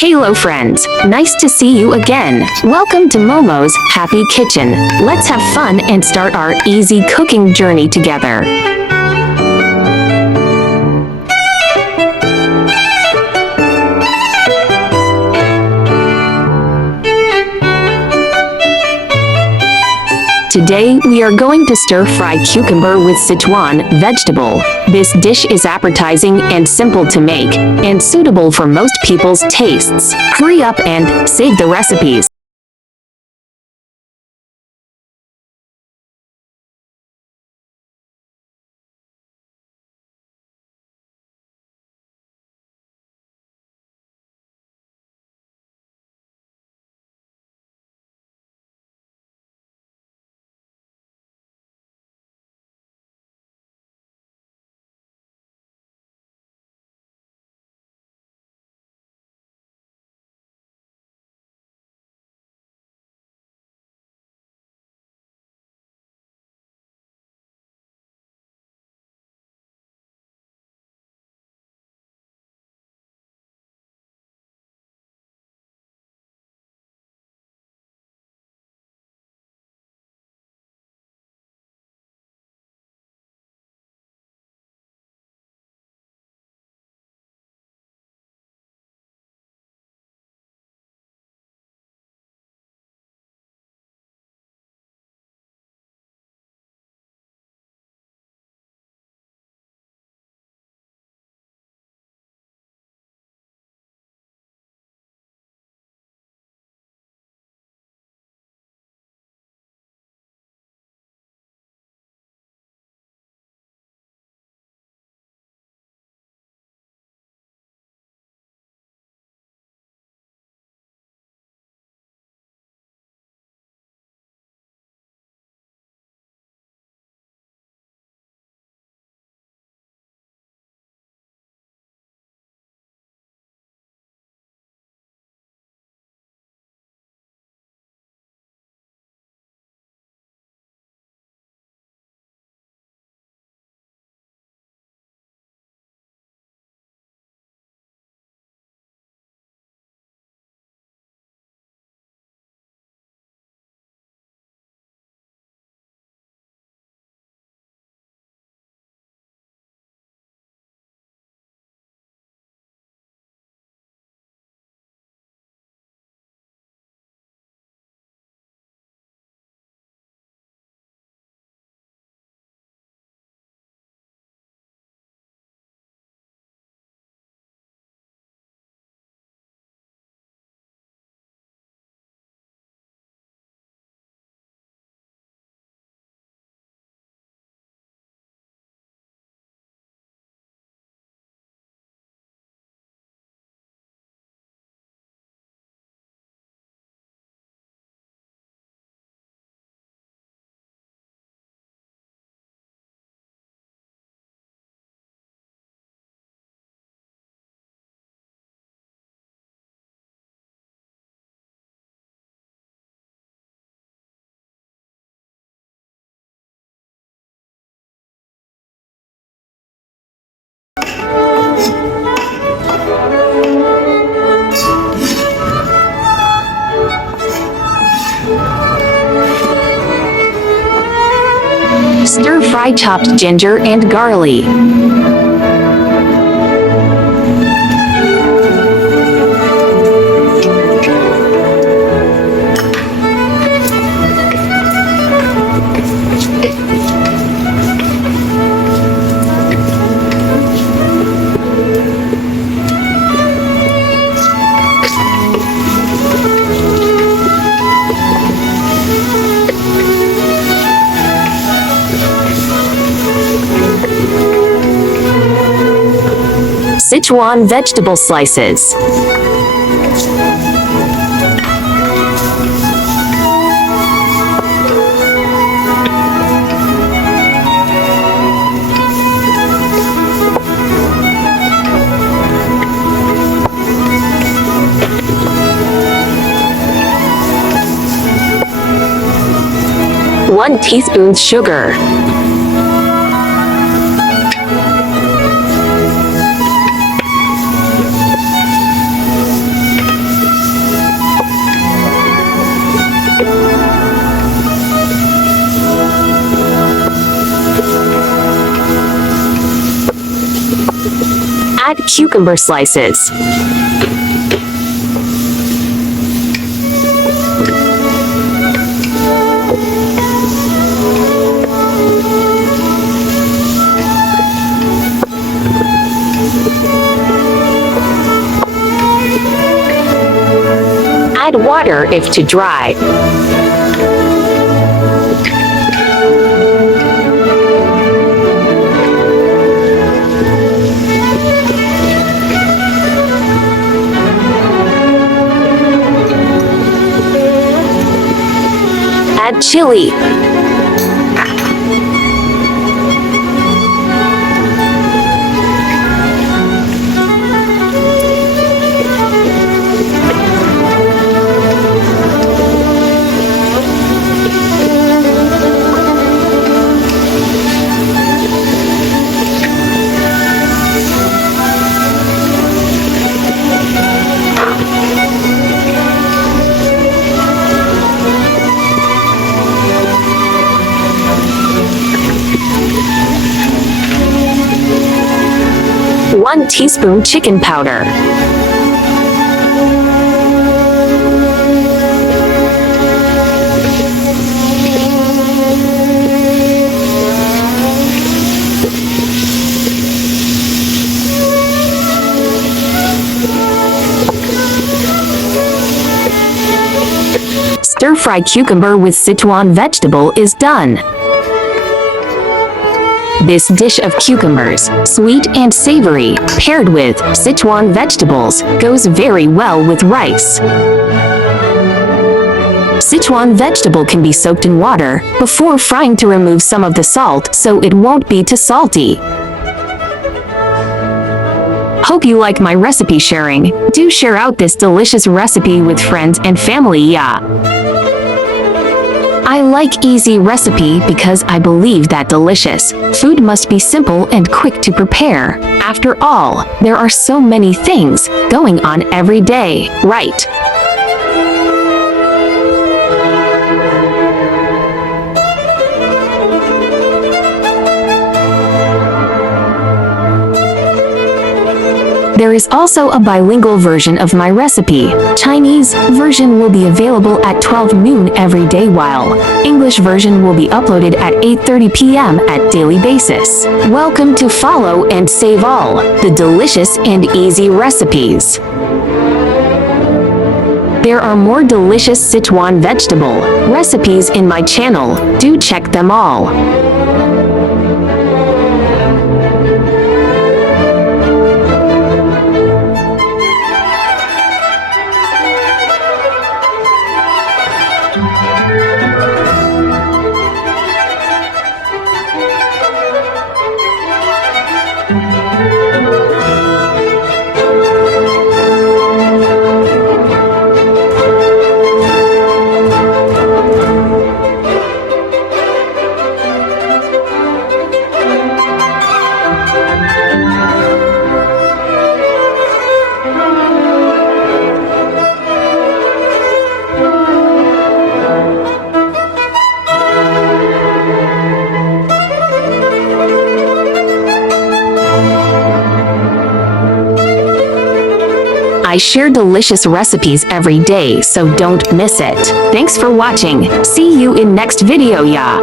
Hello friends, nice to see you again. Welcome to Momo's Happy Kitchen. Let's have fun and start our easy cooking journey together. Today, we are going to stir-fry cucumber with Sichuan vegetable. This dish is appetizing and simple to make, and suitable for most people's tastes. Hurry up and save the recipes. Stir-fry chopped ginger and garlic. Sichuan vegetable slices. One teaspoon sugar. cucumber slices. Add water if too dry. Add chili. One teaspoon chicken powder. Stir-fry cucumber with Sichuan vegetable is done. This dish of cucumbers, sweet and savory, paired with Sichuan vegetables, goes very well with rice. Sichuan vegetable can be soaked in water before frying to remove some of the salt so it won't be too salty. Hope you like my recipe sharing. Do share out this delicious recipe with friends and family, yeah. I like easy recipe because I believe that delicious food must be simple and quick to prepare. After all, there are so many things going on every day, right? There is also a bilingual version of my recipe. Chinese version will be available at 12 noon every day, while English version will be uploaded at 8:30 p.m. at daily basis. Welcome to follow and save all the delicious and easy recipes. There are more delicious Sichuan vegetable recipes in my channel. Do check them all. I share delicious recipes every day, so don't miss it. Thanks for watching. See you in next video, yeah.